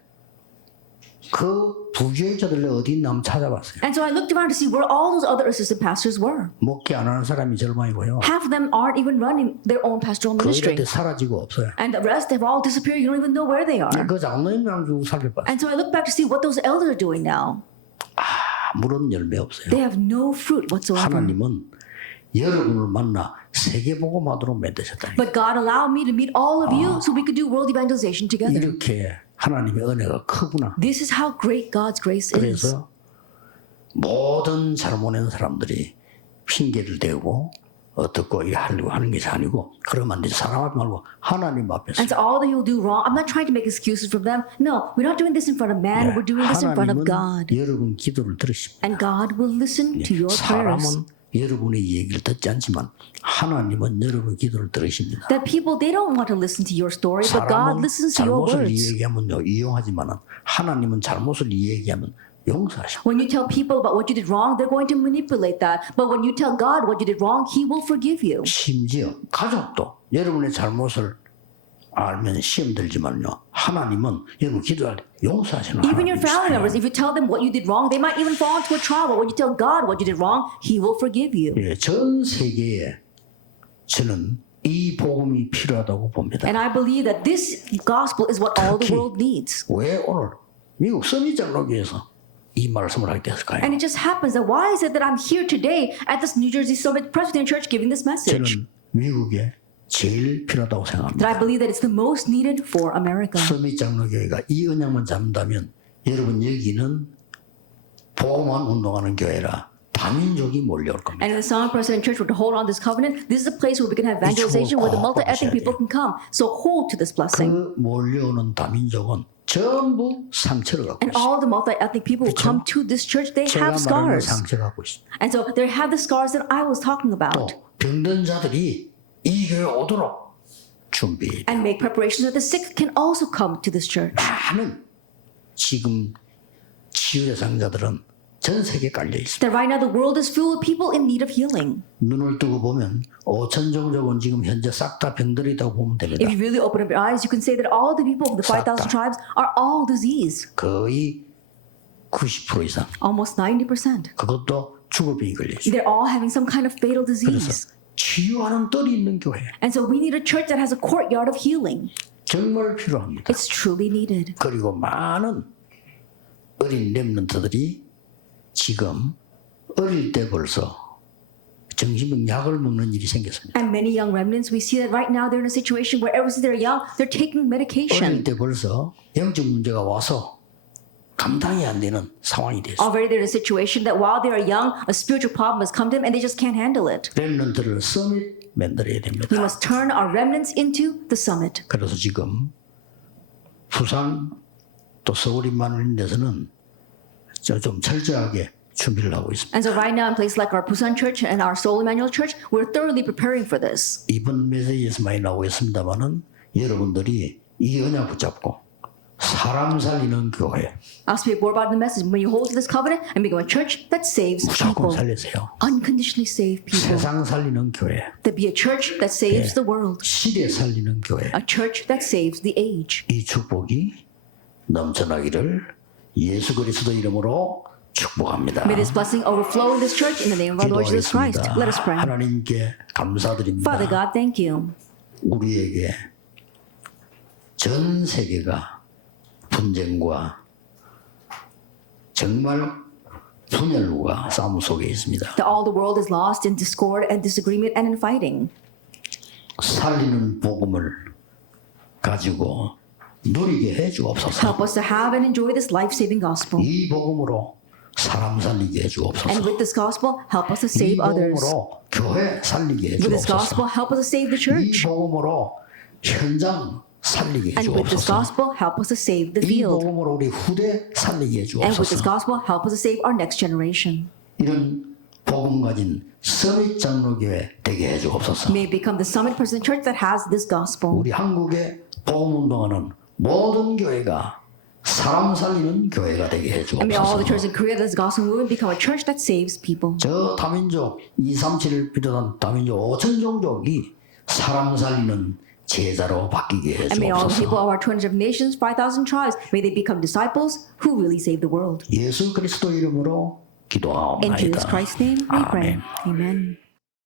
그 부교육자들 어디 있나 한번 찾아봤어요. And so I looked around to see where all those other assistant pastors were. 목회 안 하는 사람이 절반이고요. Half of them aren't even running their own pastoral 그 ministry. 일한테 사라지고 없어요. And the rest have all disappeared. You don't even know where they are. 그 장로님이랑 좀 살펴봤어요. And so I look back to see what those elders are doing now. 아무런 열매 없어요. They have no fruit whatsoever. 하나님은 여러분을 만나 세계복음화도록 만드셨다. But God allowed me to meet all of you so we could do world evangelization together. 이렇게 하나님의 은혜가 크구나. This is how great God's grace is. 그래서 모든 잘못한 사람들이 핑계를 대고 어떻고 이 하려고 하는 것이 아니고 그러면 안 되지. 사람 앞에 말고 하나님 앞에서. And so all that you'll do wrong, I'm not trying to make excuses from them. No, we're not doing this in front of man. We're doing this in front of 하나님은 God. 여러분 기도를 들으십니다. And God will listen to your prayers. 사람은 여러분의 얘기를 듣지 않지만 하나님은 여러분의 기도를 들으십니다. That people, they don't want to listen to your story, but God 사람은 listens to your 잘못을 words. 이야기하면요 이용하지만은 하나님은 잘못을 이야기하면 용서하십니다. When you tell people about what you did wrong, they're going to manipulate that. But when you tell God what you did wrong, He will forgive you. 심지어 가족도 여러분의 잘못을 알면 시험 들지만요 하나님은 여러분 기도할 때 용서하시는 Even your family 하나님이세요. members, if you tell them what you did wrong, they might even fall into a trial. But when you tell God what you did wrong, He will forgive you. 예, 전 세계에 저는 이 복음이 필요하다고 봅니다. And I believe that this gospel is what all the 특히 world needs. 왜 오늘 미국 서밋 장로교에서 이 말씀을 하게 됐을까요? And it just happens that why is it that I'm here today at this New Jersey Summit Presbyterian Church giving this message? 저는 미국에 제일 필요하다고 That 생각합니다. I believe that it's the most needed for America. 서밋 장로교회가 이 언약만 잡는다면 여러분 여기는 복음만 운동하는 교회라 다민족이 몰려올 겁니다. And in the Summit Presbyterian Church, to hold on this covenant, this is a place where we can have evangelization, where the multi-ethnic people can come. So hold to this blessing. 그 몰려오는 다민족은 전부 상처를 갖고 And 있어요. all the multi-ethnic people who come to this church, they 제가 have 말하는 scars. 상처를 갖고 있습니다. And so they have the scars that I was talking 또 about. 병든 자들이 이 교회 오도록 준비. And make preparations that the sick can also come to this church. 많은 지금 치유 대상자들은 전 세계에 깔려 있습니다. That right now the world is filled with people in need of healing. 눈을 뜨고 보면 5천 종족은 지금 현재 싹 다 병들이라고 보면 됩니다. If you really open up your eyes, you can say that all the people of the 5,000 tribes are all disease. 거의 90% 이상. Almost 90%. 그것도 죽을 병이 걸려 있어요. They're all having some kind of fatal disease. 그래서 치유하는 뜰이 있는 교회 And so we need a church that has a courtyard of healing. 정말 필요합니다. It's truly needed. 그리고 많은 어린 렘넌트들이 지금 어릴 때 벌써 정신병 약을 먹는 일이 생겼습니다. And many young remnants, we see that right now they're in a situation where ever since they're young, they're taking 어릴 medication. 때 벌써 영적 문제가 와서 감당이 안 되는 상황이 됐어요. Already they're in a situation that while they are young, a spiritual problem has come to them and they just can't handle it. 렘넌트를 서밋 만들어야 됩니다. We must turn our remnants into the summit. 그래서 지금 부산 또 서울 인만을 데서는 좀 철저하게 준비를 하고 있습니다. And so right now in places like our Busan Church and our Seoul Emmanuel Church, we're thoroughly preparing for this. 이번 메시지에서 많이 나오고 있습니다만은 여러분들이 이 언약 붙잡고 사람 살리는 교회 I'll speak more about the message. When you hold to this covenant and become a church that saves 무조건 people, 살리세요. unconditionally save people, 세상 살리는 교회, that be a church that saves the world, 시대 살리는 교회. a church that saves the age. 이 축복이 넘쳐나기를 예수 그리스도 이름으로 축복합니다. May this blessing overflow in this church in the name of our Lord Jesus Christ. 기도하겠습니다. Let us pray. 하나님께 감사드립니다. Father God, thank you. 우리에게 전 세계가 분쟁과 정말 분열과 싸움 속에 있습니다. That all the world is lost in discord and disagreement and in fighting. 살리는 복음을 가지고 누리게 해 주옵소서. Help us to have and enjoy this life-saving gospel. 이 복음으로 사람 살리게 해 And 주옵소서. with this gospel, help us to 이 save others. 복음으로 교회 살리게 해 With this gospel, 주옵소서. help us to save the 이 church. 복음으로 현장 살리게 해 And with this 주옵소서. gospel, help us to save the 이 field. 복음으로 우리 후대 살리게 해 And with this 주옵소서. gospel, help us to save our next generation. 이런 복음 가진 서밋 장로교회 되게 해 주옵소서. May it become the Summit Presbyterian Church that has this gospel. 우리 한국의 복음 운동하는 모든 교회가 사람 살리는 교회가 되게 해 And may all the 주옵소서. churches in Korea that this gospel movement become a church that saves people. 저 다민족 237을 비롯한 다민족 5천 종족이 사람 살리는 제자로 바뀌게 해 And may all the people 주옵소서. of our 200 nations, 5,000 tribes, may they become disciples who really save the world. 예수 그리스도 이름으로 In Jesus 기도하옵나이다. Christ's name we pray. 아멘. Amen.